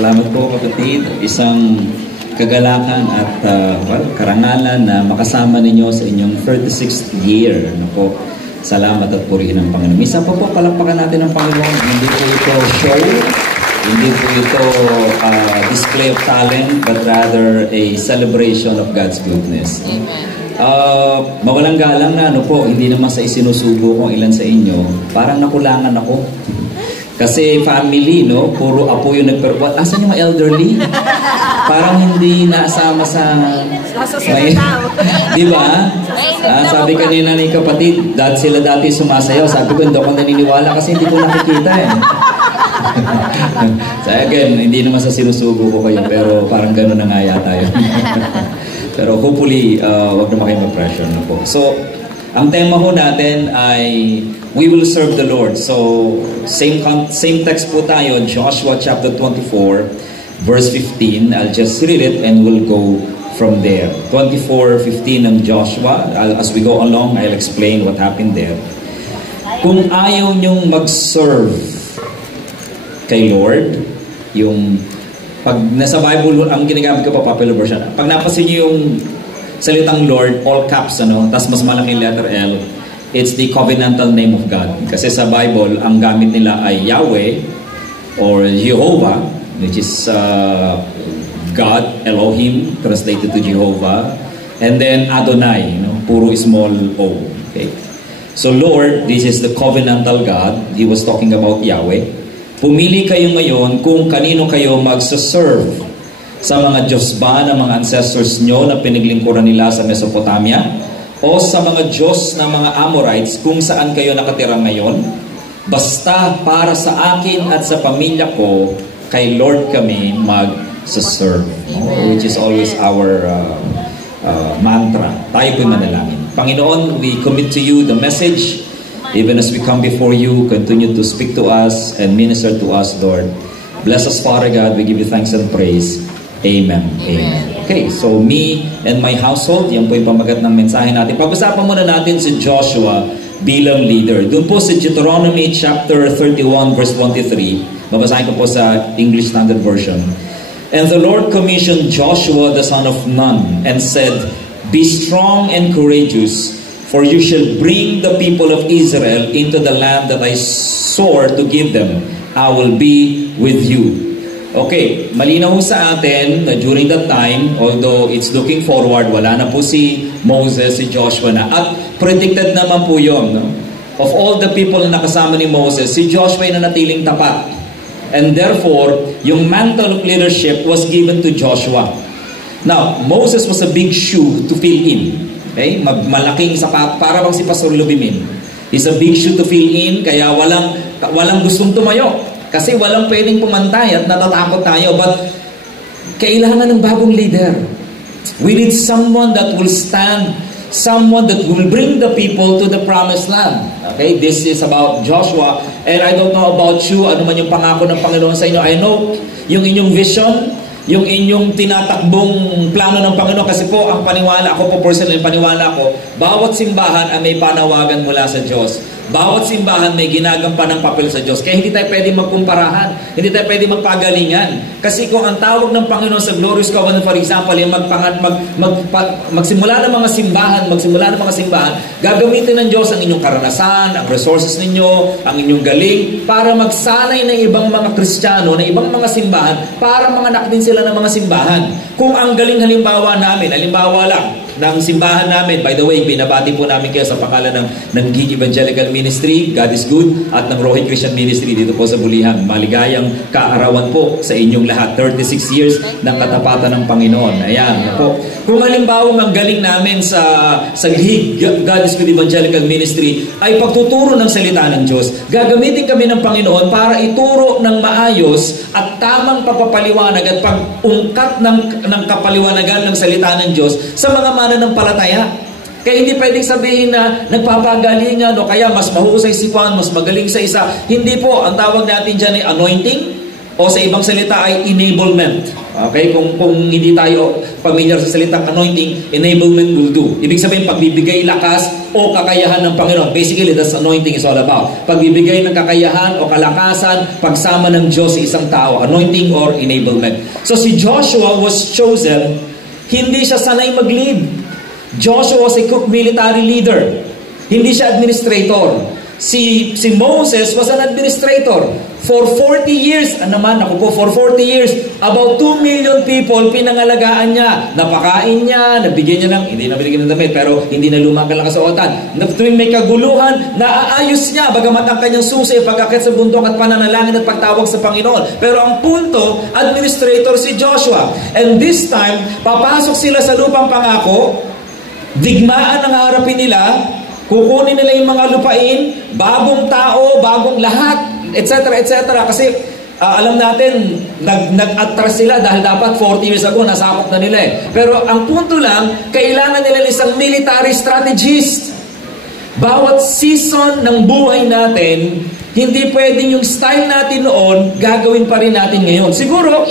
Salamat po kapatid. Isang kagalakan at karangalan na makasama ninyo sa inyong 36th year. Naku, salamat at purihin ang Panginoon. Misa pa po, palakpakan natin ang Panginoon. Hindi po ito show, hindi po ito display of talent, but rather a celebration of God's goodness. Amen. Mawalang galang na hindi naman sa isinusubo kung ilan sa inyo, parang nakulangan ako. Kasi family, puro apo yung nagperbuat. Asan yung mga elderly? Parang hindi nasama sa... Di ba? Sabi kanina ni kapatid, sila dati sumasayaw. Sabi ko, hindi ako naniniwala kasi hindi ko nakikita eh. So again, hindi naman sa sinusubo ko kayo, pero parang gano'n na nga yata yun. Pero hopefully, wag naman kayo mag-pressure na po. So, ang tema ho natin ay we will serve the Lord. So, same text po tayo, Joshua chapter 24, verse 15. I'll just read it and we'll go from there. 24:15 ng Joshua. As we go along, I'll explain what happened there. Kung ayaw nyong mag-serve kay Lord, yung pag nasa Bible, ang ginagamit ko pa popular version. Pag napasin niyo yung salitang Lord, all caps, tapos mas malaking letter L, it's the covenantal name of God. Kasi sa Bible, ang gamit nila ay Yahweh or Jehovah, which is God, Elohim, translated to Jehovah, and then Adonai, puro small o. Okay. So Lord, this is the covenantal God. He was talking about Yahweh. Pumili kayo ngayon kung kanino kayo magsaserve. Sa mga Diyos ba ng mga ancestors nyo na pinaglingkuran nila sa Mesopotamia? O sa mga Diyos ng mga Amorites kung saan kayo nakatira ngayon? Basta para sa akin at sa pamilya ko, kay Lord kami mag-serve. Which is always our mantra. Tayo po'y manalangin. Panginoon, we commit to you the message. Even as we come before you, continue to speak to us and minister to us, Lord. Bless us, Father God. We give you thanks and praise. Amen. Amen. Okay, so me and my household, yan po yung pamagat ng mensahe natin. Pag-usapan muna natin si Joshua bilang leader. Doon po sa Deuteronomy chapter 31 verse 23. Babasahin ko po sa English Standard Version. And the Lord commissioned Joshua the son of Nun and said, Be strong and courageous, for you shall bring the people of Israel into the land that I swore to give them. I will be with you. Okay, malinaw sa atin na during that time, although it's looking forward, wala na po si Moses, si Joshua na. At predicted naman po yun. Of all the people na nakasama ni Moses, si Joshua ay nanatiling tapat. And therefore, yung mantle of leadership was given to Joshua. Now, Moses was a big shoe to fill in. Okay? Malaking sapat, para bang si Pastor Lubimin. He's a big shoe to fill in, kaya walang gustong tumayo. Kasi walang pwedeng pumantay at natatakot tayo. But kailangan ng bagong leader. We need someone that will stand, someone that will bring the people to the promised land. Okay, this is about Joshua. And I don't know about you, ano man yung pangako ng Panginoon sa inyo. I know yung inyong vision, yung inyong tinatakbong plano ng Panginoon. Kasi po, ang paniwala, ako po personally, paniwala ko, bawat simbahan ay may panawagan mula sa Diyos. Bawat simbahan may ginagampan ng papel sa Diyos. Kaya hindi tayo pwede magkumparahan. Hindi tayo pwede magpagalingan. Kasi kung ang tawag ng Panginoon sa Glorious Covenant, for example, yung magsimula ng mga simbahan, gagamitin ng Diyos ang inyong karanasan, ang resources ninyo, ang inyong galing, para magsanay ng ibang mga Kristiyano, ng ibang mga simbahan, para manganak din sila ng mga simbahan. Kung ang galing halimbawa lang, ng simbahan namin. By the way, binabati po namin kayo sa pangalan ng Gig Evangelical Ministry, God is Good, at ng Rohi Christian Ministry dito po sa Bulihan. Maligayang kaarawan po sa inyong lahat. 36 years ng katapatan ng Panginoon. Ayan po. Kung halimbawa ang galing namin sa Gig, God is Good Evangelical Ministry, ay pagtuturo ng salita ng Diyos. Gagamitin kami ng Panginoon para ituro ng maayos at tamang papapaliwanag at pag-ungkat ng kapaliwanagan ng salita ng Diyos sa mga mananampalataya. Kaya hindi pwedeng sabihin na nagpapagalingan o kaya mas mahusay si Juan, mas magaling sa isa. Hindi po. Ang tawag natin dyan ay anointing o sa ibang salita ay enablement. Okay? Kung hindi tayo familiar sa salitang anointing, enablement will do. Ibig sabihin, pagbibigay lakas, o kakayahan ng Panginoon. Basically, that's anointing is all about. Pagbibigay ng kakayahan o kalakasan, pagsama ng Diyos sa isang tao. Anointing or enablement. So si Joshua was chosen, hindi siya sanay mag-lead. Joshua was a military leader. Hindi siya administrator. Si Moses was an administrator. For 40 years, for 40 years, about 2 million people pinangalagaan niya. Napakain niya, nabigyan niya hindi na binigyan ng damit, pero hindi na lumangkal ang kasuotan. Tuwing may kaguluhan, naaayos niya, bagamat ang kanyang susi, pagkakit sa bundok at pananalangin at pagtawag sa Panginoon. Pero ang punto, administrator si Joshua. And this time, papasok sila sa lupang pangako, digmaan ang harapin nila, kukunin nila yung mga lupain, bagong tao, bagong lahat, etc. Kasi alam natin, nag-atras sila dahil dapat 40 years ago, nasakop na nila eh. Pero ang punto lang, kailangan nila isang military strategist. Bawat season ng buhay natin, hindi pwedeng yung style natin noon, gagawin pa rin natin ngayon. Siguro,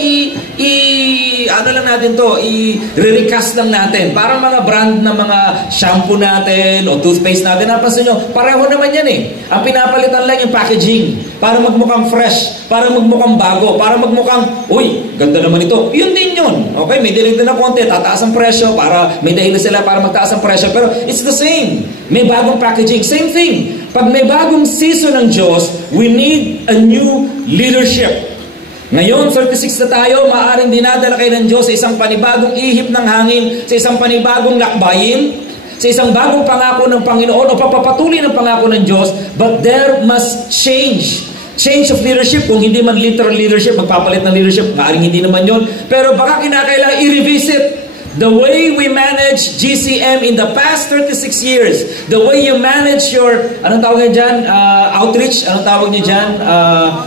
i-recast lang natin. Parang mga brand ng mga shampoo natin o toothpaste natin. Napansin nyo, pareho naman yan eh. Ang pinapalitan lang yung packaging para magmukhang fresh, para magmukhang bago, para magmukhang, uy, ganda naman ito. Yun din yun. Okay, may dilig na konti, tataas ang presyo, para may dahilan sila para magtaas ang presyo. Pero it's the same. May bagong packaging. Same thing. Pag may bagong season ng Diyos, we need a new leadership. Ngayon, 36 na tayo, maaaring dinadala kayo ng Diyos sa isang panibagong ihip ng hangin, sa isang panibagong lakbayin, sa isang bagong pangako ng Panginoon o papapatuloy ng pangako ng Diyos, but there must change of leadership. Kung hindi man literal leadership, magpapalit ng leadership, maaaring hindi naman yun. Pero baka kinakailangan i-revisit the way we manage GCM in the past 36 years, the way you manage your, anong tawag niya dyan? Outreach? Anong tawag niya dyan?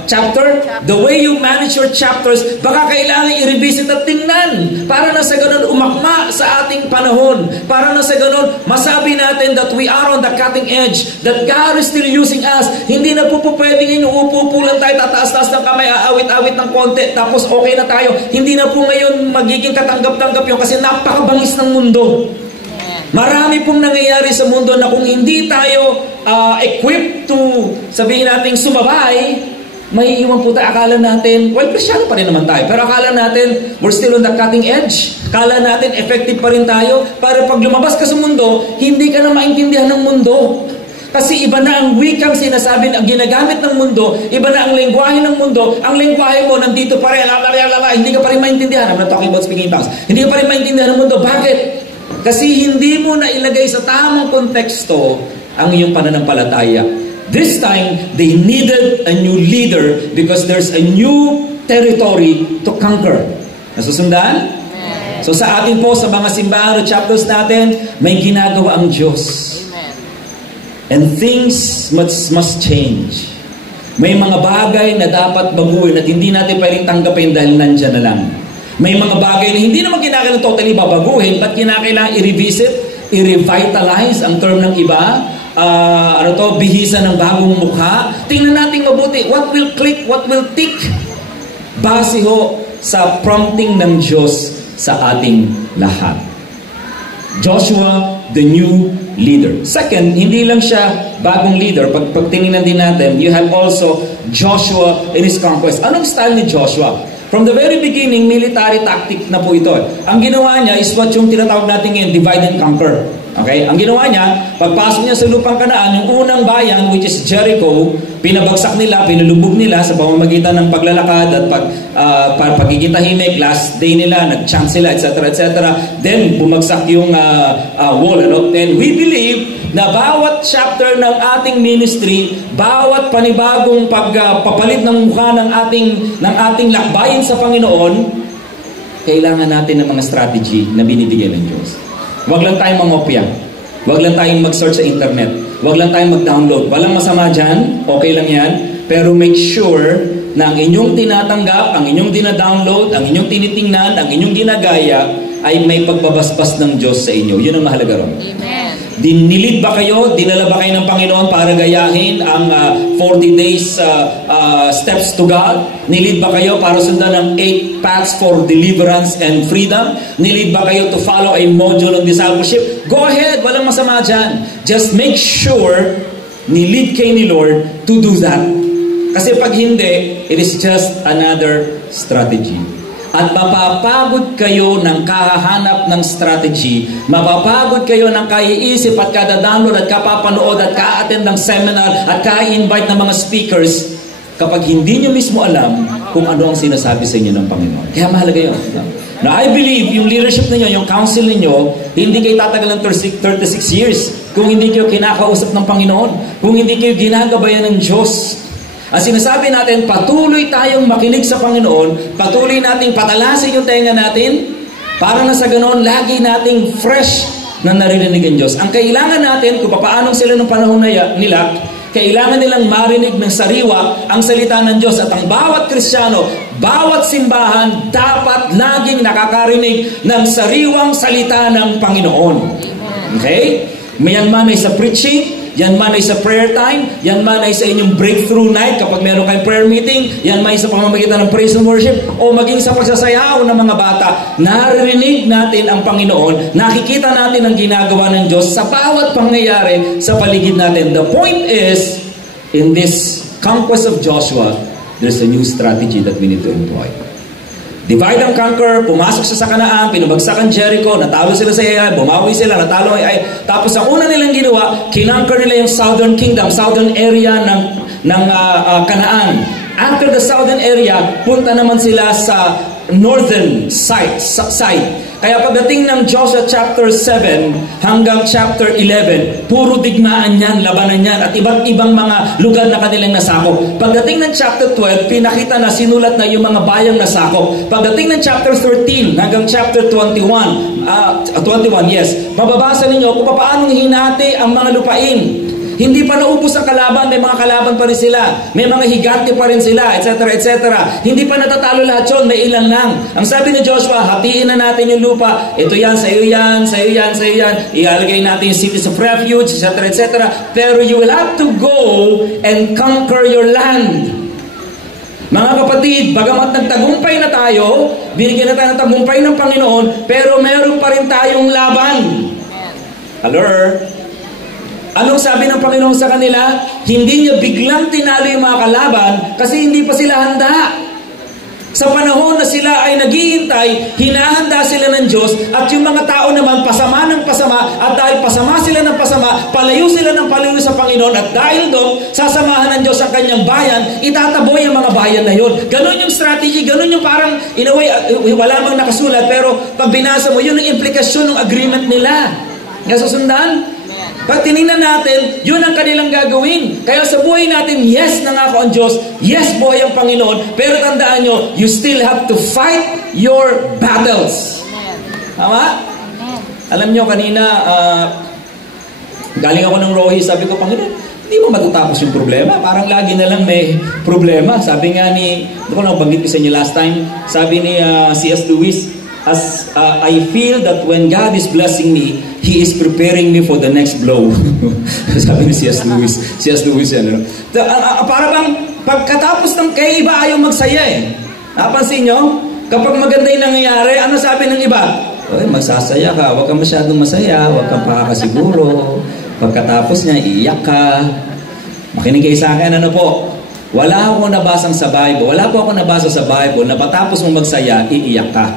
Chapter? The way you manage your chapters, baka kailangan i-revisit at tingnan para na sa ganun umakma sa ating panahon. Para na sa ganun masabi natin that we are on the cutting edge, that God is still using us. Hindi na po pwedeng inuupo lang tayo, tataas-taas ng kamay, aawit-awit ng konti, tapos okay na tayo. Hindi na po ngayon magiging katanggap-tanggap yun kasi napakabangis ng mundo. Marami pong nangyayari sa mundo na kung hindi tayo equipped to, sabihin natin, sumabay, may iwan po tayo. Akala natin, well, Kristyano pa rin naman tayo, pero akala natin, we're still on the cutting edge. Akala natin, effective pa rin tayo. Para pag lumabas ka sa mundo, hindi ka na maintindihan ng mundo. Kasi iba na ang wikang sinasabi, ang ginagamit ng mundo, iba na ang lengguwahe ng mundo, ang lengguwahe mo nandito pa rin, hindi ka pa rin maintindihan. I'm not talking about speaking in tongues. Hindi ka pa rin maintindihan ng mundo. Bakit? Kasi hindi mo na ilagay sa tamang konteksto ang iyong pananampalataya. This time, they needed a new leader because there's a new territory to conquer. Nasusundan? So sa atin po, sa mga simbahan o chapters natin, may ginagawa ang Diyos. And things must change. May mga bagay na dapat baguhin at hindi natin pwedeng tanggapin dahil nandyan na lang. May mga bagay na hindi naman kinakailangan totally babaguhin, but kinakailangan i-revisit, i-revitalize ang term ng iba, bihisa ng bagong mukha. Tingnan natin mabuti, what will click, what will tick, base ho sa prompting ng Diyos sa ating lahat. Joshua, the new leader. Second, hindi lang siya bagong leader. Pag tinignan din natin, you have also Joshua in his conquest. Anong style ni Joshua? From the very beginning, military tactic na po ito. Ang ginawa niya is what yung tinatawag natin ngayon, divide and conquer. Okay? Ang ginawa niya, pagpasok niya sa lupang Kanaan, yung unang bayan, which is Jericho, pinabagsak nila, pinulubog nila sa pamamagitan ng paglalakad at pagiging tahimik, last day nila, nag-chant sila, etc., etc. Then, bumagsak yung wall. And we believe na bawat chapter ng ating ministry, bawat panibagong pagpapalit ng mukha ng ating lakbayin sa Panginoon, kailangan natin ng mga strategy na binibigay ng Diyos. Huwag lang tayong mangopya. Huwag lang tayong mag-search sa internet. Huwag lang tayong mag-download. Walang masama dyan. Okay lang yan. Pero make sure na ang inyong tinatanggap, ang inyong dina-download, ang inyong tinitingnan, ang inyong ginagaya, ay may pagbabasbas ng Diyos sa inyo. Yun ang mahalaga ron. Amen. Dinilid ba kayo? Dinala ba kayo ng Panginoon para gayahin ang 40 days steps to God? Nilid ba kayo para sundan ang 8 paths for deliverance and freedom? Nilid ba kayo to follow a module of discipleship? Go ahead, walang masama dyan. Just make sure nilid kayo ni Lord to do that. Kasi pag hindi, it is just another strategy. At mapapagod kayo ng kahahanap ng strategy, mapapagod kayo ng kaiisip at kada-download at kapapanood at ka-attend ng seminar at ka-invite ng mga speakers kapag hindi nyo mismo alam kung ano ang sinasabi sa inyo ng Panginoon. Kaya mahalaga yun. Now, I believe yung leadership ninyo, yung council ninyo, hindi kayo tatagal ng 36 years kung hindi kayo kinakausap ng Panginoon, kung hindi kayo ginagabayan ng Diyos. Ang sinasabi natin, patuloy tayong makinig sa Panginoon, patuloy nating patalasin yung tenga natin, para na sa ganoon, lagi nating fresh na naririnig ang Diyos. Ang kailangan natin, kung paano sila ng panahon nila, kailangan nilang marinig ng sariwa ang salita ng Diyos. At ang bawat Kristiyano, bawat simbahan, dapat laging nakakarinig ng sariwang salita ng Panginoon. Okay? Yan man ay sa preaching, yan man ay sa prayer time, yan man ay sa inyong breakthrough night kapag meron kayong prayer meeting, yan man ay sa pamamagitan ng praise and worship, o maging sa pagsasayaw ng mga bata, naririnig natin ang Panginoon, nakikita natin ang ginagawa ng Diyos sa bawat pangyayari sa paligid natin. The point is, in this conquest of Joshua, there's a new strategy that we need to employ. Divide and conquer, pumasok siya sa Kanaan, pinabagsak ang Jericho, natalo sila sa Ai, bumawi sila, natalo ang Ai. Tapos ang una nilang ginawa, kinonquer nila yung southern kingdom, southern area ng Kanaan. After the southern area, punta naman sila sa northern side. Kaya pagdating ng Joshua chapter 7 hanggang chapter 11, puro digmaan yan, labanan yan, at iba't ibang mga lugar na kanilang nasakop. Pagdating ng chapter 12, pinakita na sinulat na yung mga bayang nasakop. Pagdating ng chapter 13 hanggang chapter 21, mababasa ninyo kung paano hinati ang mga lupain. Hindi pa naubos ang kalaban, may mga kalaban pa rin sila, may mga higante pa rin sila, etc. etc. Hindi pa natatalo lahat yun, may ilan lang. Ang sabi ni Joshua, hatiin na natin yung lupa, ito yan, sa'yo yan, sa'yo yan, sa'yo yan, ialagay natin yung cities of refuge, etc. etc. Pero you will have to go and conquer your land. Mga kapatid, bagamat nagtagumpay na tayo, binigyan na tayo ng tagumpay ng Panginoon, pero meron pa rin tayong laban. Hello? Anong sabi ng Panginoon sa kanila? Hindi niya biglang tinalo yung mga kalaban kasi hindi pa sila handa. Sa panahon na sila ay naghihintay, hinahanda sila ng Diyos, at yung mga tao naman pasama ng pasama, at dahil pasama sila ng pasama, palayo sila ng palayo sa Panginoon, at dahil doon, sasamahan ng Diyos ang kanyang bayan, itataboy ang mga bayan na yun. Ganon yung strategy, ganon yung parang, in a way, wala mang nakasulat, pero pag binasa mo, yun ang implikasyon ng agreement nila. Nasusundan? Pag tinignan natin, yun ang kanilang gagawin. Kaya sa buhay natin, yes, nangako ang Diyos, yes, buhay ang Panginoon, pero tandaan nyo, you still have to fight your battles. Tama? Alam nyo, kanina, galing ako ng Rohi, sabi ko, Panginoon, hindi mo matatapos yung problema. Parang lagi na lang may problema. Sabi nga ni, hindi ko lang banggit ko sa inyo last time, sabi ni C.S. Lewis, as I feel that when God is blessing me, He is preparing me for the next blow. Sabi ni C.S. Lewis. C.S. Lewis yan. Para bang pagkatapos ng kay iba ayaw magsaya eh. Napansin nyo? Kapag maganda yung nangyayari, ano sabi ng iba? Oy, magsasaya ka, huwag kang masyadong masaya, huwag kang pakakasiguro. Pagkatapos niya, iiyak ka. Makinig kayo sa akin, ano po? Wala akong nabasang sa Bible. Wala po akong nabasa sa Bible na patapos mong magsaya, iiyak ka.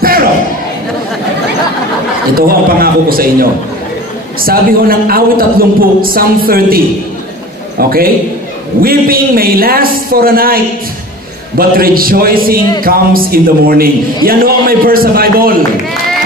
Pero, ito ho ang pangako ko sa inyo. Sabi ho ng awit 30, Psalm 30. Okay? Weeping may last for a night, but rejoicing comes in the morning. Yan ho ang may verse sa Bible.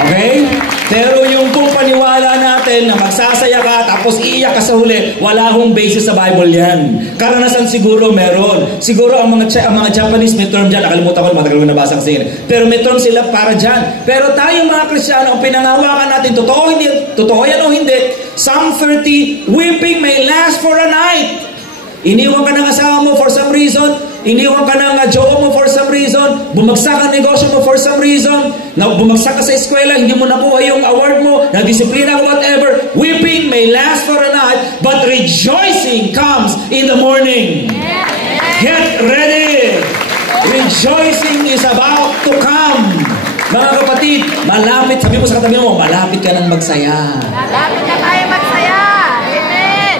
Okay? Pero yung kung paniwala natin na magsasaya ka tapos iiyak ka sa huli, wala hong basis sa Bible yan. Karanasan siguro meron. Siguro ang mga Japanese may term dyan. Nakalimutan ko, matagal ko nabasa kasi. Pero may term sila para dyan. Pero tayo mga Kristiyano, ang pinangahawakan natin, totoo yan o hindi, Psalm 30, weeping may last for a night. Iniwan ka ng asawa mo for some reason, iniwan ka ng jowa mo for some reason, bumagsak ang negosyo mo for some reason, bumagsak ka sa eskwela, hindi mo nakuha yung award mo, na disiplina, whatever. Weeping may last for a night, but rejoicing comes in the morning. Get ready! Rejoicing is about to come. Mga kapatid, malapit, sabi mo sa katabi mo, malapit ka nang magsaya. Malapit na tayo magsaya. Amen.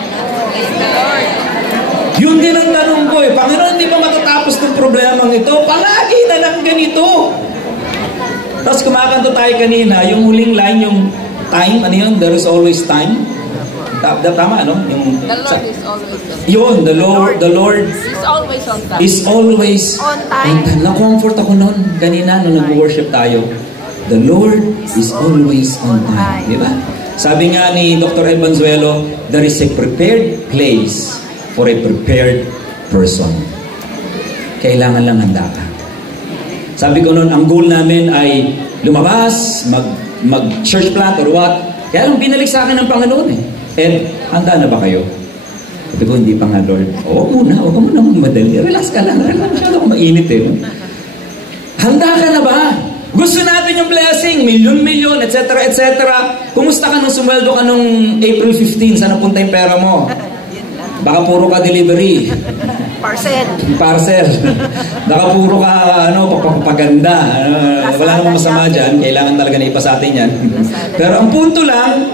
Yun din ang tanong ko eh, Panginoon, hindi ba matatapos ng problemang ito? Palagi na lang ganito. Tapos kumakanta tayo kanina, yung huling line, yung time, ano yun? There is always time. Tama, ano? Yung, The Lord is always on time. yun, the Lord is always on time. is always On time. Na-comfort ako noon, kanina, nung nag-worship tayo. The Lord is always on time. Di ba? Sabi nga ni Dr. Ed Banzuelo, there is a prepared place for a prepared person. Kailangan lang handa ka. Sabi ko noon, ang goal namin ay lumabas, mag-church plant or what. Kaya lang binalik sa akin ng Panginoon eh. And handa na ba kayo? Sabi ko, hindi pa nga Lord. Oo muna, huwag ka muna magmadali. Relax ka lang. Masyado ako mainit eh. Handa ka na ba? Gusto natin yung blessing, milyon-milyon, etc. etc. Kumusta ka nung sumweldo ka nung April 15? Saan napunta yung pera mo? Baka puro ka delivery. Parcel. Baka puro ka papaganda. Wala namang masama dyan. Kailangan talaga na ipa sa atin yan. Pero ang punto lang,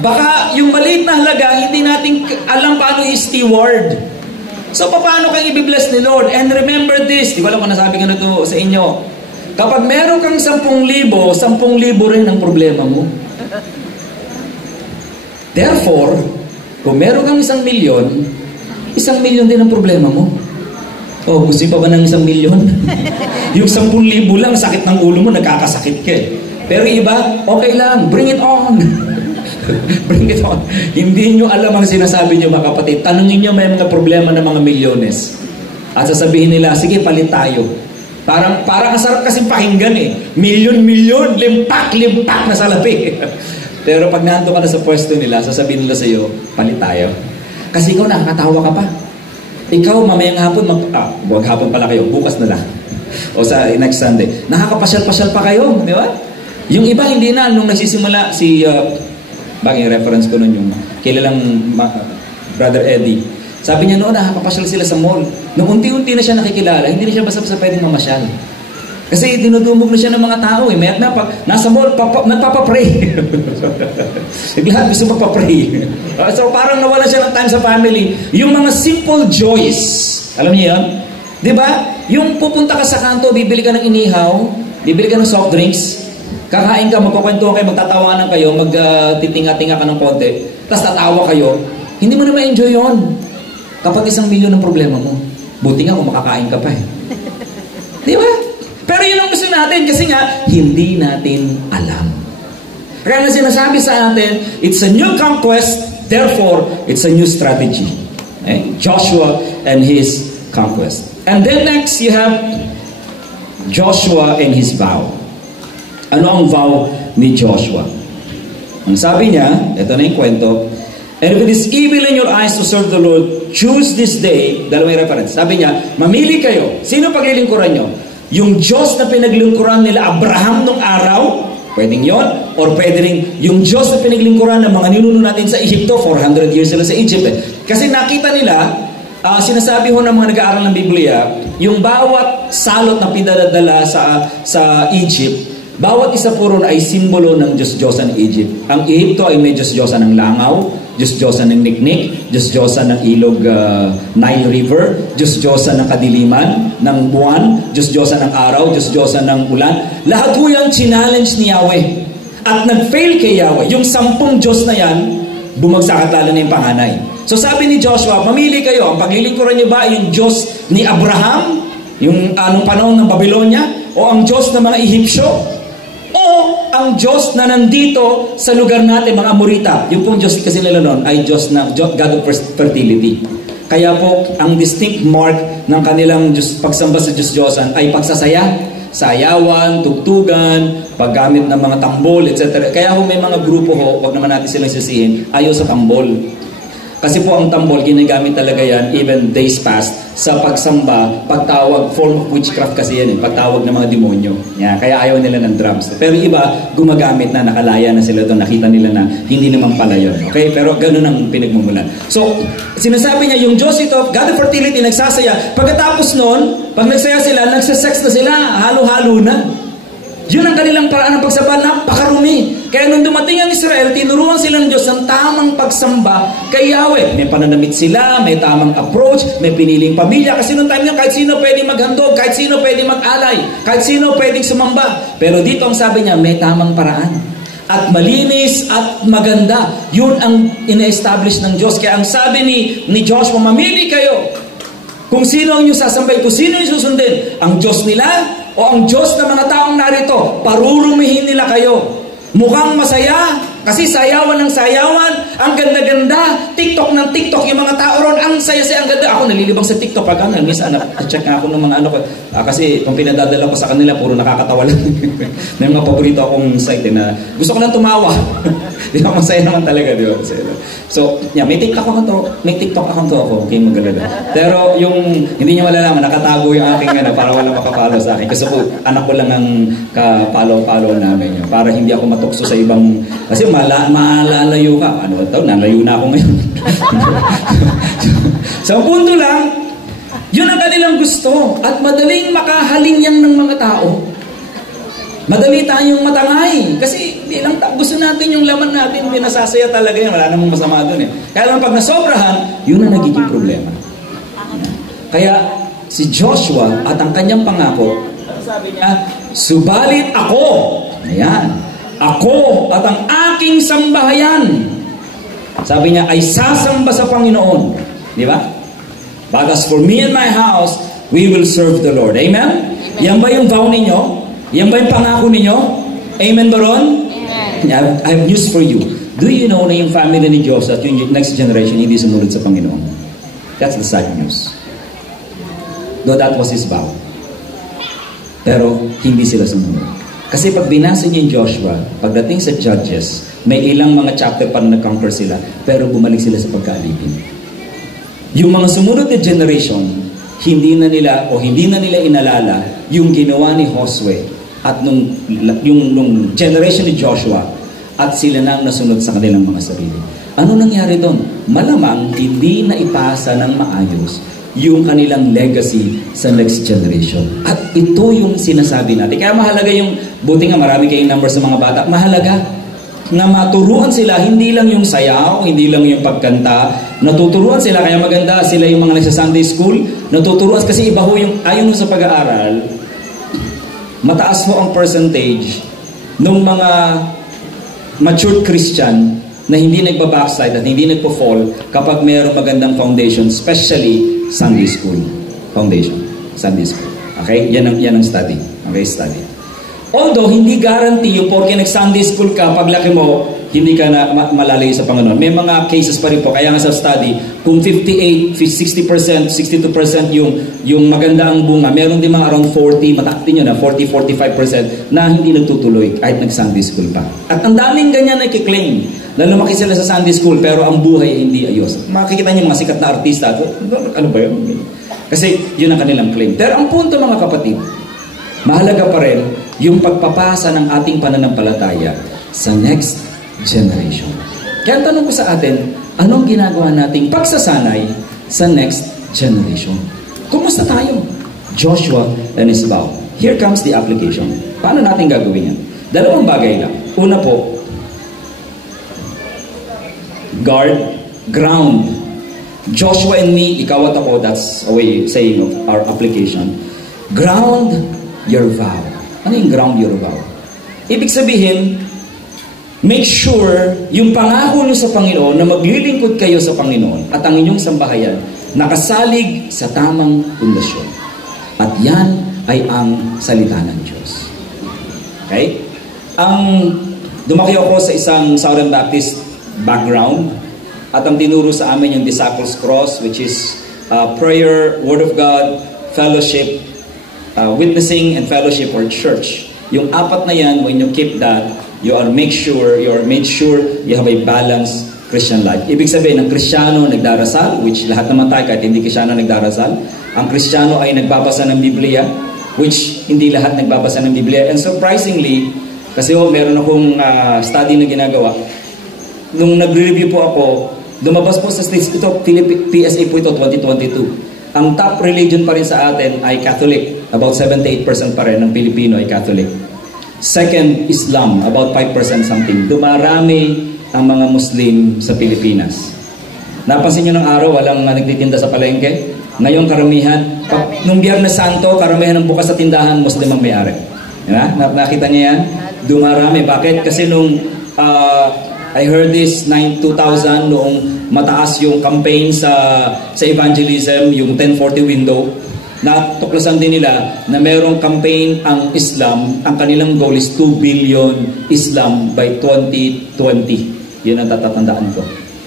baka yung maliit na halaga, hindi natin alam paano i-steward. So, paano kang i-bless ni Lord? And remember this, di ko alam kung nasabi ko na ito sa inyo. Kapag meron kang 10,000, 10,000 rin ang problema mo. Therefore, kung meron kang 1 milyon, 1 milyon din ang problema mo. Oh, gusto pa ba ng 1 milyon? Yung 10,000 lang, sakit ng ulo mo, nagkakasakit ka eh. Pero iba, okay lang, bring it on. Bring it on. Hindi nyo alam ang sinasabi nyo mga kapatid. Tanungin nyo may mga problema ng mga milyones. At sasabihin nila, sige, palit tayo. Parang ang sarap kasi pakinggan eh. Milyon-milyon, limpak-limpak na salapi. Pero pag nandun ka na sa pwesto nila, sasabihin nila sa iyo, palit tayo. Kasi ikaw nakakatawa ka pa. Ikaw mamayang hapon, huwag hapon pala kayo, bukas na lang. O sa next Sunday. Nakakapasyal-pasyal pa kayo, di ba? Yung iba hindi na, nung nagsisimula si, bagay reference ko nun yung kilalang Brother Eddie. Sabi niya noon, nakakapasyal sila sa mall. Nung unti-unti na siya nakikilala, hindi na siya basta-basta pwedeng mamasyal. Kasi dinudumog na siya ng mga tao eh. Mayat na, pag nasa mall, nagpapapray. Lahat gusto magpapray. So parang nawala siya ng time sa family. Yung mga simple joys, alam niyo yan? Di ba? Yung pupunta ka sa kanto, bibili ka ng inihaw, bibili ka ng soft drinks, kakain ka, magkukwentuhan kayo, magtatawanan kayo, magtitinga-tinga ka ng konti, tapos tatawa kayo, hindi mo na ma-enjoy yun. Kapag 1 milyon ang problema mo, buti nga kung makakain ka pa eh. Di ba? Pero yun ang gusto natin kasi nga, hindi natin alam. Kaya nga sinasabi sa atin, it's a new conquest, therefore, it's a new strategy. Okay? Joshua and his conquest. And then next, you have Joshua and his vow. Ano ang vow ni Joshua? Ang sabi niya, ito na yung kwento, and if it is evil in your eyes to serve the Lord, choose this day, dalawang reference. Sabi niya, mamili kayo. Sino paglilingkuran nyo? Yung Diyos na pinaglingkuran nila Abraham nung araw, pwedeng yon, or pwede rin yung Diyos na pinaglingkuran ng mga ninuno natin sa Egypto, 400 years sila sa Egypt. Kasi nakita nila, sinasabi ho ng mga nag-aaral ng Biblia, yung bawat salot na pinadadala sa Egypt, bawat isa po ron ay simbolo ng Diyos-Diyosan ng Egypt. Ang Egypto ay may Diyos-Diyosan ng langaw, Diyos-Diyosan ng niknik, Diyos-Diyosan ng ilog Nile River, Diyos-Diyosan ng kadiliman, ng buwan, Diyos-Diyosan ng araw, Diyos-Diyosan ng ulan. Lahat po yung challenge ni Yahweh. At nag-fail kay Yahweh. Yung 10 Diyos na yan, bumagsak at lalo na yung panganay. So sabi ni Joshua, mamili kayo. Ang paglilingkuran niyo ba yung Diyos ni Abraham, yung anong panahon ng Babylonia, o ang Diyos ng mga Ehipsyo, o ang Diyos na nandito sa lugar natin, mga Amorita. Yung pong Diyos kasi nila noon ay Diyos na God of fertility. Kaya po, ang distinct mark ng kanilang pagsamba sa Diyos-Diyosan ay pagsasaya, sayawan, tugtugan, paggamit ng mga tambol, etc. Kaya ho may mga grupo ho, wag naman natin silang sisihin, ayaw sa tambol. Kasi po ang tambol, ginagamit talaga yan, even days past, sa pagsamba, pagtawag, form of witchcraft kasi yan pagtawag ng mga demonyo. Yeah, kaya ayaw nila ng drums. Pero iba, gumagamit na, nakalaya na sila doon, nakita nila na hindi naman pala yun. Okay? Pero ganun ang pinagmumulan. So, sinasabi niya, yung Diyos ito, God of fertility, nagsasaya. Pagkatapos nun, pag nagsaya sila, nagsasex na sila, halo-halo na. Yun ang kanilang paraan ng pagsamba, napakarumi. Kaya nung dumating ang Israel, tinuruan sila ng Diyos ng tamang pagsamba kay Yahweh. May pananamit sila, may tamang approach, may piniling pamilya. Kasi nung time nyo, kahit sino pwedeng maghandog, kahit sino pwedeng mag-alay, kahit sino pwedeng sumamba. Pero dito ang sabi niya, may tamang paraan. At malinis at maganda. Yun ang ina-establish ng Diyos. Kaya ang sabi ni Joshua, mamili kayo kung sino ang inyong sasambay, kung sino yung susundin. Ang Diyos nila o ang Diyos ng mga taong narito, parurumihin nila kayo. Mukhang masaya, kasi sayawan ng sayawan, ang ganda-ganda, TikTok ng TikTok, yung mga tao ron, ang saya-saya, ang ganda. Ako nalilibang sa TikTok, pag minsan, check nga ako ng mga ano ko, kasi itong pinadadala ko sa kanila, puro nakakatawa lang. May mga paborito akong site na gusto ko lang tumawa. Di ba, masaya naman talaga, di ba? So, yeah, may TikTok account ako, okay, magalala. Pero yung, hindi niyo malalaman, nakatago yung aking, para wala makapalo sa akin. Kasi po, anak ko lang ang kapalo-palo namin yun, para hindi ako matukso sa ibang, kasi malalayo ka. Ano ito? Nalayo na ako ngayon. So, ang punto lang, yun ang kanilang gusto. At madaling makahalin yan ng mga tao. Madali tayong matangay. Kasi hindi lang gusto natin yung laman natin, hindi nasasaya talaga yan. Wala namang masama dun Kaya lang pag nasobrahan, yun ang nagiging problema. Kaya si Joshua at ang kanyang pangako, sabi niya, subalit ako, ayan, ako at ang aking sambahayan, sabi niya, ay sasamba sa Panginoon. Di ba? But as for me and my house, we will serve the Lord. Amen? Yan ba yung vow ninyo? Yan ba yung pangako ninyo? Amen ba ron? Amen. I have news for you. Do you know na yung family ni Diyos at yung next generation hindi sumunod sa Panginoon? That's the sad news. Though that was his vow. Pero hindi sila sumunod. Kasi pag binasa niyo yung Joshua, pagdating sa Judges, may ilang mga chapter pa na nag-conquer sila, pero bumalik sila sa pagkaalipin. Yung mga sumunod na generation, hindi na nila inalala yung ginawa ni Josue at nung generation ni Joshua at sila na ang nasunod sa kanilang mga sarili. Ano nangyari doon? Malamang hindi na ipasa ng maayos yung kanilang legacy sa next generation. At ito yung sinasabi natin. Kaya mahalaga yung, buti nga marami kayong number sa mga bata, mahalaga na maturuan sila, hindi lang yung sayaw, hindi lang yung pagkanta, natuturuan sila, kaya maganda sila yung mga nagsa-Sunday school, natuturuan kasi iba ho yung, ayon sa pag-aaral, mataas ho ang percentage ng mga matured Christian na hindi nagba-backslide at hindi nagpo-fall kapag mayroong magandang foundation, especially Sunday school foundation. Sunday school. Okay? Yan ang study. Okay, study. Although, hindi guarantee yung porke nag-Sunday school ka, paglaki mo, hindi ka na malalayo sa Panginoon. May mga cases pa rin po. Kaya nga sa study, kung 58, 60%, 62% yung maganda ang bunga, meron din mga around 40, matakti nyo na, 40-45% na hindi nagtutuloy kahit nag-Sunday school pa. At ang daming ganyan na i-claim na lumaki sila sa Sunday school pero ang buhay hindi ayos. Makikita niyo mga sikat na artista. Ano ba yun? Kasi yun ang kanilang claim. Pero ang punto mga kapatid, mahalaga pa rin yung pagpapasa ng ating pananampalataya sa next generation. Kaya tanong ko sa atin, anong ginagawa nating pagsasanay sa next generation? Kumusta tayo? Joshua and his vow. Here comes the application. Paano natin gagawin yan? Dalawang bagay lang. Una po, ground. Joshua and me, ikaw at ako, that's a way saying of our application. Ground your vow. Ano yung ground your vow? Ibig sabihin, make sure yung pangako nyo sa Panginoon na maglilingkod kayo sa Panginoon at ang inyong sambahayan nakasalig sa tamang pundasyon. At yan ay ang salita ng Diyos. Okay? Dumaki ako sa isang Southern Baptist background at ang tinuro sa amin yung Disciples Cross, which is prayer, Word of God, fellowship, witnessing, and fellowship or church. Yung apat na yan, when you keep that, you are made sure you have a balance Christian life. Ibig sabihin, ang Kristiyano nagdarasal, which lahat naman tayo kahit hindi Kristiyano nagdarasal. Ang Kristiyano ay nagbabasa ng Biblia, which hindi lahat nagbabasa ng Biblia. And surprisingly, kasi meron akong study na ginagawa. Nung nagre-review po ako, lumabas po sa states, ito, PSA po ito, 2022. Ang top religion pa rin sa atin ay Catholic. About 78% pa rin ng Pilipino ay Catholic. Second, Islam. About 5% something. Dumarami ang mga Muslim sa Pilipinas. Napansin nyo ng araw, walang nagtitinda sa palengke. Ngayon karamihan, nung Biyernes Santo, karamihan ng bukas sa tindahan, Muslim ang may-ari. Diba? Nakita niyo yan? Dumarami. Bakit? Kasi nung I heard this 2000 noong mataas yung campaign sa evangelism, yung 1040 window, natuklasan din nila na merong campaign ang Islam, ang kanilang goal is 2 billion Islam by 2020. Yun ang tatatandaan ko.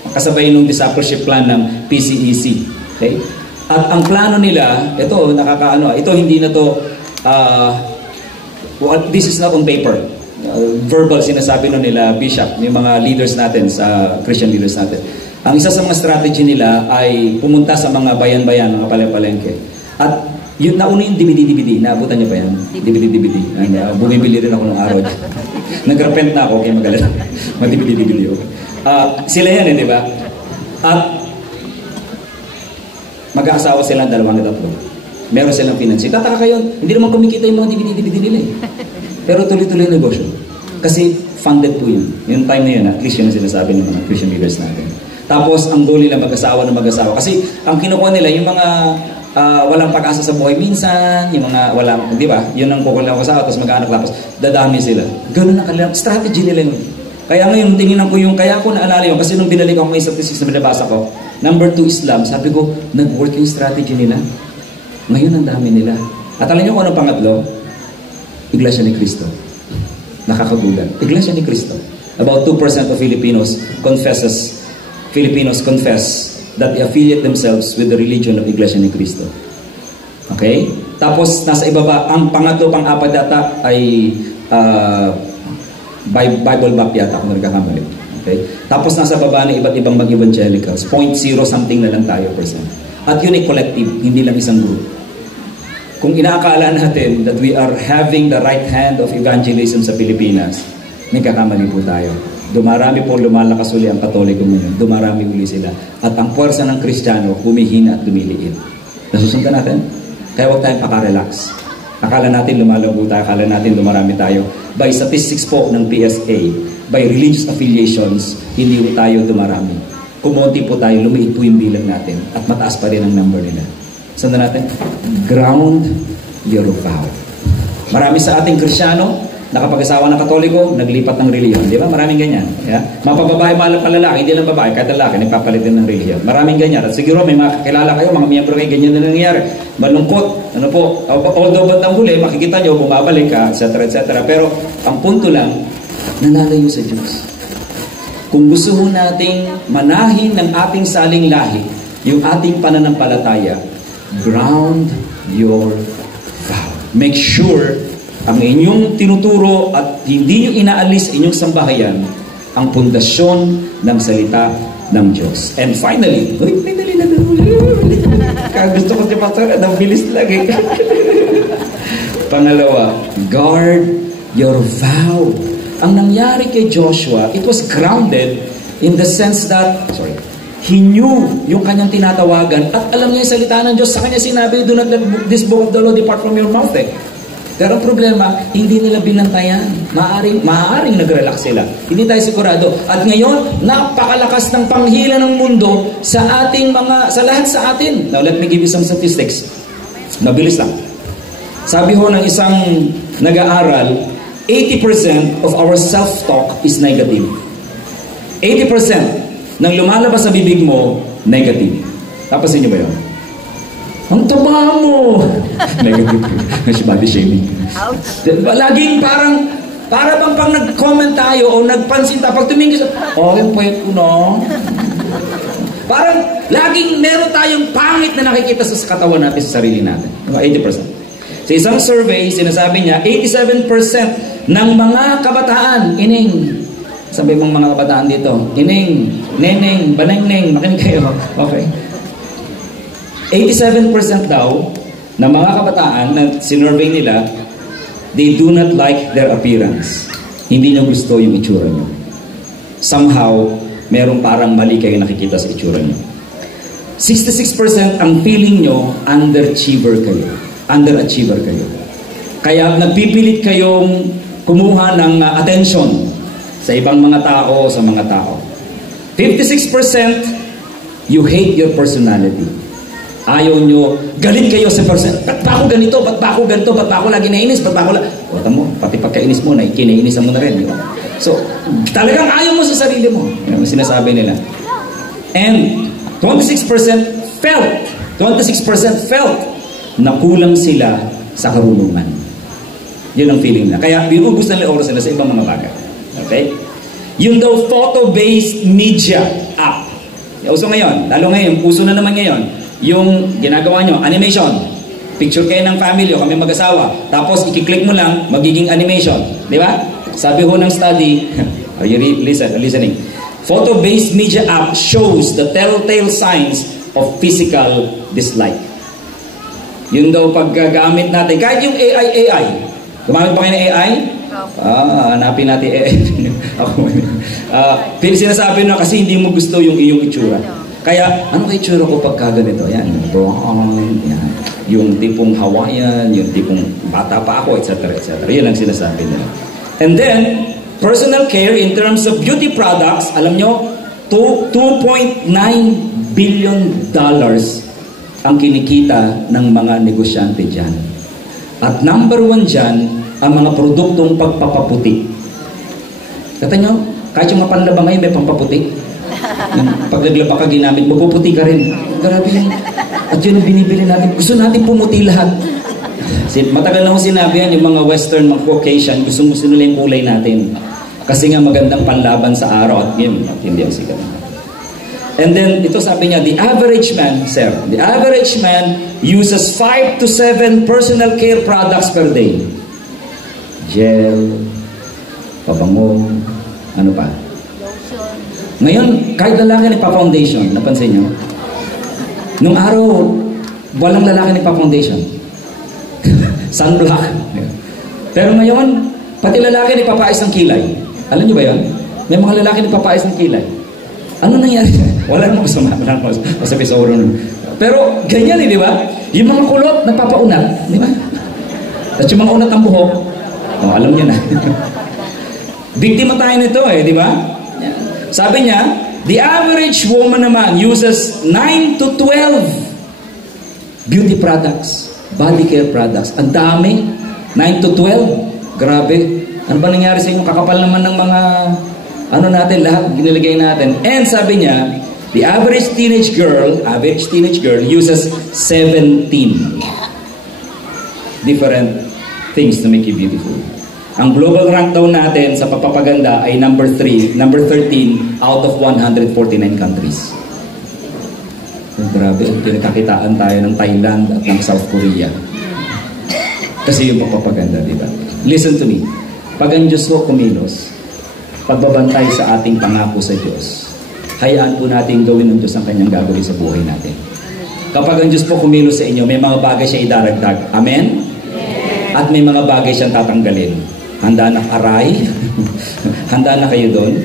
Kasabay nung discipleship plan ng PCEC. Okay? At ang plano nila, ito nakakaano, ito hindi na to this is not on paper. Verbal sinasabi nun nila, Bishop, yung mga leaders natin, sa Christian leaders natin. Ang isa sa mga strategy nila ay pumunta sa mga bayan-bayan, mga palengke. At yun, nauna yung DVD. Naabutan niyo pa yan? DVD. Bumibili rin ako ng araw. Nag-repent na ako, kaya magalit. Mag-DVD. Sila yan di ba? At mag-aasawa sila 2 na 3. Meron silang finance. Tataka kayo, hindi naman kumikita yung mga DVD nila eh. Pero tuloy-tuloy yung negosyo. Kasi funded po yun. Yung time na yun, at least yun ang sinasabi ng mga Christian leaders natin. Tapos, ang goal nila mag-asawa na mag-asawa. Kasi, ang kinukuha nila, yung mga walang pag-asa sa buhay minsan, yung mga walang, di ba? Yun ang kukulang asawa, tapos mag-anak, tapos dadami sila. Ganun ang kanilang strategy nila yun. Kaya ngayon, tingnan ko yung, kaya ko naalala yun, kasi nung binalik ako may statistics na binabasa ko, number 2 Islam, sabi ko, nag-work yung strategy nila. Ngayon, ang dami nila. At alam niyo kung anong pangatlo? Iglesia ni Cristo. Nakakagulat. Iglesia ni Cristo. About 2% of Filipinos confess that they affiliate themselves with the religion of Iglesia ni Cristo. Okay? Tapos, nasa ibaba, ang pangatlo, pang-apat data ay Bible Map yata, kung nagkakamali. Okay? Tapos, nasa baba ng iba't ibang mag-evangelicals. 0.0 something na lang tayo percent. At yun ay collective, hindi lang isang group. Kung inaakala natin that we are having the right hand of evangelism sa Pilipinas, nagkakamali po tayo. Dumarami po, lumalakas uli ang Katoliko ngayon. Dumarami uli sila. At ang puwersa ng Kristiyano, humihina at lumiliit. Nasusundan natin? Kaya huwag tayong pakarelax. Akala natin lumalago tayo, akala natin dumarami tayo. By statistics po ng PSA, by religious affiliations, hindi po tayo dumarami. Kumunti po tayo, lumiit po yung bilang natin. At mataas pa rin ang number nila. Sundan natin, ground your vow. Marami sa ating Kristiyano, nakapag-asawa ng Katoliko, naglipat ng reliyon. Di ba? Maraming ganyan. Yeah? Mapababae, malalaki, hindi lang babae, kahit lalaki, nagpapalit din ng reliyon. Maraming ganyan. At siguro may mga kakilala kayo, mga miyembro kayo, ganyan na nangyayari. Malungkot. Ano po? Although ba't ang huli, makikita nyo, bumabalik ka, etc. Pero ang punto lang, nanalayo sa Diyos. Kung gusto ho nating manahin ng ating saling lahi, yung ating pananampalataya, ground your vow. Make sure ang inyong tinuturo at hindi nyo inaalis inyong sambahayan ang pundasyon ng salita ng Diyos. And finally, gusto ko si Pastor, ang bilis lagi. Pangalawa, guard your vow. Ang nangyari kay Joshua, it was grounded in the sense that, he knew yung kanyang tinatawagan at alam niya yung salita ng Diyos. Sa kanya sinabi, do not let this book of the law depart from your mouth. Pero ang problema, hindi nila binantayan. Maaaring nag-relax sila. Hindi tayo sigurado. At ngayon, napakalakas ng panghila ng mundo sa ating sa lahat sa atin. Now, let me give you some statistics. Mabilis lang. Sabi ho ng isang nag-aaral, 80% of our self-talk is negative. 80% nang lumalabas sa bibig mo, negative. Tapasin niyo ba yun? Ang taba mo! Negative. Body shaming. Laging para bang pang nag-comment tayo o nagpansin tayo, pag tumingin sa, yung pwede ko no? Parang laging meron tayong pangit na nakikita sa katawan natin, sa sarili natin. 80%. Sa isang survey, sinasabi niya, 87% ng mga kabataan, Sabi mong mga kabataan dito, Ineng, Neneng, Banengneng, makinig kayo. Okay? 87% daw na mga kabataan na sinurvey nila, they do not like their appearance. Hindi nyo gusto yung itsura nyo. Somehow, merong parang mali kayo nakikita sa itsura nyo. 66% ang feeling nyo, underachiever kayo. Underachiever kayo. Kaya nagpipilit kayong kumuha ng attention sa ibang mga tao, sa mga tao. 56%, you hate your personality. Ayaw nyo, galit kayo sa person. Ba't ba ako ganito? Ba't ba ako ganito? Ba't ba ako lagi nainis? Ba't ba ako Wata mo, pati pagkainis mo, kinainisan mo na rin. Di ba? So, talagang ayaw mo sa sarili mo. Yan ang sinasabi nila. And 26% felt na kulang sila sa karunungan. Yun ang feeling nila. Kaya binubus na oras nila sa ibang mga bagay. Okay? Yung daw photo-based media app. Uso ngayon. Lalo ngayon. Uso na naman ngayon. Yung ginagawa nyo, animation. Picture kayo ng family o kami mag-asawa. Tapos ikiklik mo lang, magiging animation. Di ba? Sabi ho ng study, are you listening? Photo-based media app shows the telltale signs of physical dislike. Yun daw paggagamit natin. Kahit yung AI. Gumamit pa kayo ng AI? Hanapin natin AI. Sinasabi na kasi hindi mo gusto yung iyong itsura. Kaya, ano kay itsura ko pagka ganito? Yan, brown, yan. Yung tipong Hawaiian, yung tipong bata pa ako, etc. etc. Yan ang sinasabi nila. And then, personal care in terms of beauty products, alam nyo, $2.9 billion ang kinikita ng mga negosyante dyan. At number 1 dyan, ang mga produktong pagpapaputi. Kata nyo, kahit yung mga panlaba ngayon may pampaputi. Pag naglaba ka ginamit, mapuputi ka rin. Grabe yun. At yun ang binibili natin. Gusto natin pumuti lahat. Matagal na ko sinabi yan, yung mga Western, mga Caucasian, gusto nila yung kulay natin. Kasi nga magandang panlaban sa araw at ngayon, hindi ang sikat. And then, ito sabi niya, the average man uses 5 to 7 personal care products per day. Gel, pabango, ano pa? Ngayon, kahit lalaki nagpa-foundation, napansin niyo? Nung araw, walang lalaki nagpa-foundation. Sunblock. Pero ngayon, pati lalaki nagpapais ng kilay. Alam niyo ba yun? May mga lalaki nagpapais ng kilay. Ano nangyari? Wala namang masama. Wala namang masabi sa uro nun. Pero ganyan di ba? Yung mga kulot, nagpapaunat. Di ba? At yung mga unat ng buhok, alam niyo na. Biktima tayo nito di ba? Sabi niya, the average woman naman uses 9 to 12 beauty products, body care products. Ang dami. 9 to 12. Grabe. Ano ba nangyari sa inyo? Kakapal naman ng mga natin, lahat ginilagay natin. And sabi niya, the average teenage girl uses 17 different things to make you beautiful. Ang global rank daw natin sa papapaganda ay number 13 out of 149 countries. Grabe, pinakakitaan tayo ng Thailand at ng South Korea. Kasi yung papapaganda, di ba? Listen to me. Pag ang Diyos ko kumilos, pagbabantay sa ating pangako sa Diyos, hayaan po natin gawin ng Diyos ang kanyang gagawin sa buhay natin. Kapag ang Diyos po kumilos sa inyo, may mga bagay siya idaragdag. Amen? At may mga bagay siyang tatanggalin. Handa na aray? Handa na kayo doon?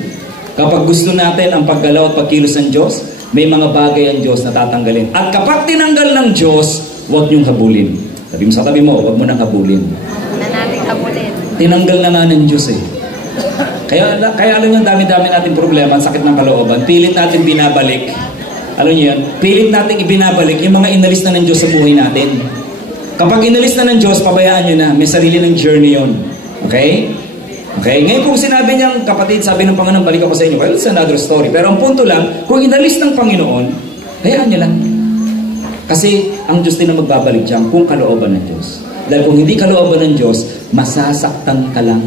Kapag gusto natin ang paggalaw at pagkilos ng Diyos, may mga bagay ang Diyos na tatanggalin. At kapag tinanggal ng Diyos, huwag niyong habulin. Sabi mo sa tabi mo, huwag mo nang habulin. Na natin habulin. Tinanggal na nga ng Diyos Kaya alam niyo, dami-dami natin problema, sakit ng kalooban. Pilit natin binabalik. Alam niyo yan? Pilit natin ibinabalik yung mga inalis na ng Diyos sa buhay natin. Kapag inalis na ng Diyos, pabayaan niyo na. May sarili ng journey yun. Okay? Okay? Ngayon kung sinabi niyang, kapatid, sabi ng Panginoon, balik ako sa inyo. Well, it's another story. Pero ang punto lang, kung inalis ng Panginoon, hayaan niyo lang. Kasi ang Diyos din ang magbabalik dyan kung kalooban ng Diyos. Dahil kung hindi kalooban ng Diyos, masasaktan ka lang.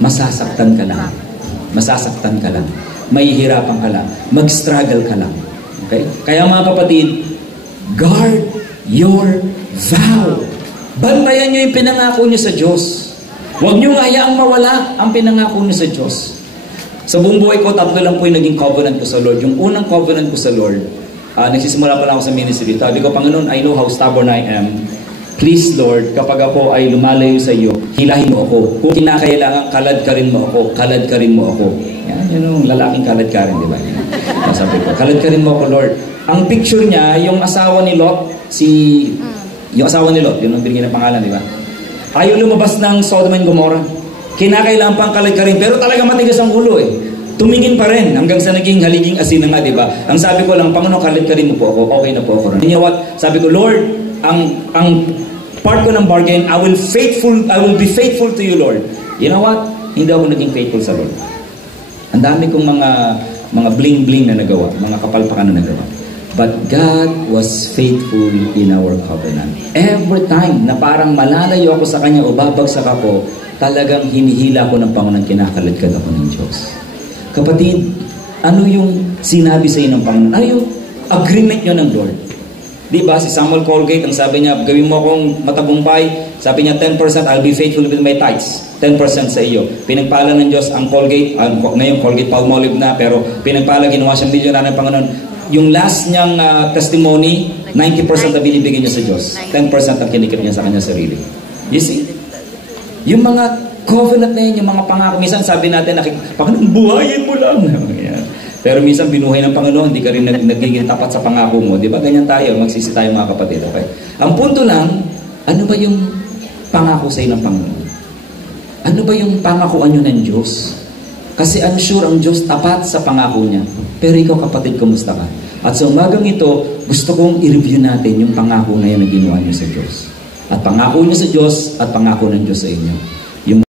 Masasaktan ka lang. Masasaktan ka lang. Mahihirapan ka lang. Mag-struggle ka lang. Okay? Kaya mga kapatid, guard your vow. Bantayan niyo yung pinangako niyo sa Diyos. Huwag niyo hayaang mawala ang pinangako niyo sa Diyos. Sa buong buhay ko, 3 lang po yung naging covenant ko sa Lord. Yung unang covenant ko sa Lord, nagsisimula pa lang ako sa ministry. Sabi ko, Panginoon, I know how stubborn I am. Please, Lord, kapag ako ay lumalayo sa iyo, hilahin mo ako. Kung kinakailangan, kalad ka rin mo ako. Kalad ka rin mo ako. Yan, yun yung lalaking kalad ka rin, di ba? Sabi ko, kalad ka rin mo ako, Lord. Ang picture niya, yung asawa ni Lot, yung asawa ni Lot, yun ang binigyan ng pangalan, di ba? Ayaw lumabas ng Sodom and Gomorrah. Kinakailangan pang kalad ka rin, pero talaga matigas ang ulo eh. Tumingin pa rin hanggang sa naging haliging asin na nga, di ba? Ang sabi ko lang, Panginoon, kalad ka rin mo po ako, okay na po ako. You know what? Sabi ko, Lord, ang part ko ng bargain, I will be faithful to you, Lord. You know what? Hindi ako naging faithful sa Lord. Ang dami kong mga bling-bling na nagawa, mga kapalpakan na nagawa. But God was faithful in our covenant. Every time na parang malalayo ako sa Kanya o babagsak ako, talagang hinihila ko ng Panginoon, kinakaladkad ako ng Diyos. Kapatid, ano yung sinabi sa iyo ng Panginoon? Ano yung agreement nyo ng Lord? Diba, si Samuel Colgate, ang sabi niya, gawin mo akong matagumpay, sabi niya, 10% I'll be faithful with my tithes. 10% sa iyo. Pinagpala ng Diyos ang Colgate, ngayon Colgate Palmolive na, pero pinagpala, ginawa siyang milyonaryo ng Panginoon. Yung last niyang testimony, 90% na binibigyan niya sa Diyos. 10% ang kinikip niya sa kanya sarili. You see? Yung mga covenant na yun, yung mga pangako, minsan sabi natin, Panginoon, buhayin mo lang. Pero minsan binuhay ng Panginoon, hindi ka rin nagiging tapat sa pangako mo. Di ba? Ganyan tayo, magsisi tayo mga kapatid. Okay? Ang punto lang, ano ba yung pangako sa iyo ng Panginoon? Ano ba yung pangakuan nyo ng Diyos? Kasi I'm sure ang Diyos tapat sa pangako niya. Pero ikaw kapatid, kumusta ka? At sa umagang ito, gusto kong i-review natin yung pangako na yun na ginawa niyo sa Diyos. At pangako niyo sa Diyos at pangako ng Diyos sa inyo.